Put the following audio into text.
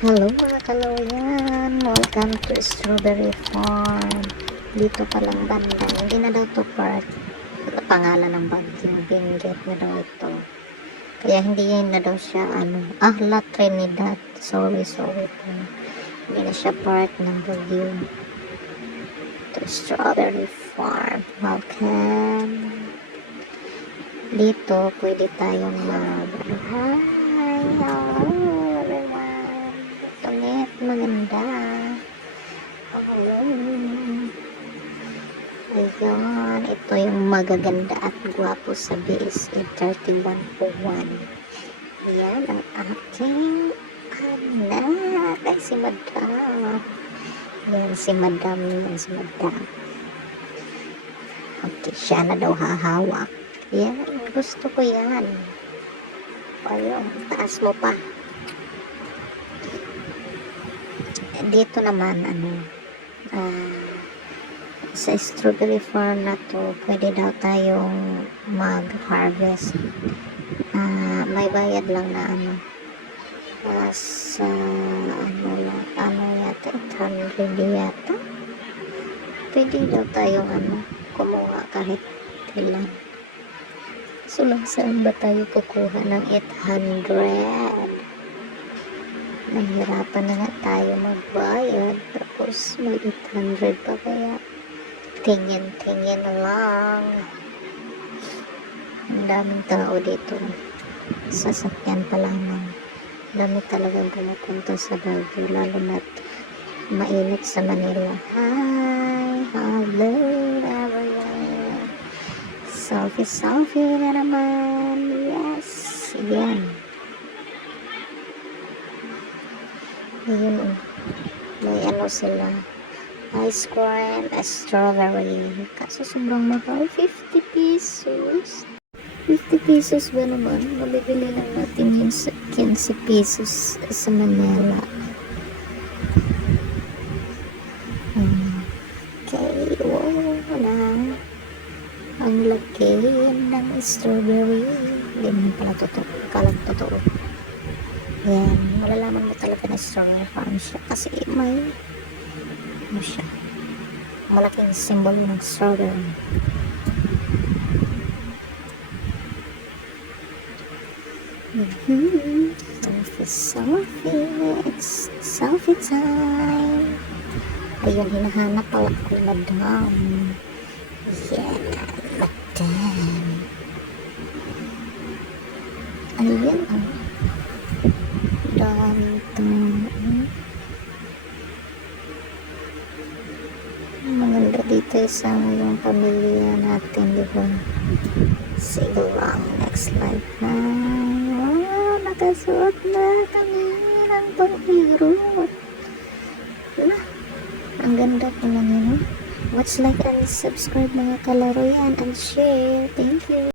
Hello mga kalawayan, welcome to Strawberry Farm. Dito palang banda, hindi na daw to part pangalan ng bagyo, Benguet na daw ito, kaya hindi na daw siya La Trinidad, sorry hindi na siya part ng bagyo. To Strawberry Farm, welcome. Dito pwede tayong hi, hello everyone, ulit maganda. Ayun, ito yung magaganda at gwapo sa BSE 3101. Yan ang aking anak. Ay, si Madam. Yan si Madam. Okay, siya na daw hahawak. Yan, gusto ko yan. Ayun, taas mo pa. Dito naman, sa strawberry farm na to, pwede daw tayong mag-harvest. May bayad lang na sa yata 800 yata. Pwede daw tayong kumuha kahit ilan. So lang saan ba tayo kukuha ng 800? Nahirapan na nga tayo magbayad, tapos may 800 pa, kaya tingin na lang. Ang daming tao dito, sasakyan pa lang, dami talagang pumupunta sa Baguio, lalo na't mainit sa Manila. Hi, hello everyone, selfie na naman. Yes, yan. Ayun, may sila, ice cream, strawberry, kaso sobrang mahal, 50 pesos. 50 pesos ba naman? Mabibili lang natin yun sa 15 pesos sa Manila. Okay, wala. Ang laki ng strawberry. Hindi naman pala totoo. Yan, malalaman mo talaga na strawberry farm siya kasi may siya, malaking symbol ng strawberry. Selfie time. Ayun, hinahanap pala ko, Madam. Yeah, Madam. Ayun, maganda dito sa yung pamilya natin, di ba? Sige lang, next life na. Wow, nakasuot na kami ng pang-irot. Ang ganda po lang yun. Watch, like, and subscribe mga kalaro yan, and share. Thank you.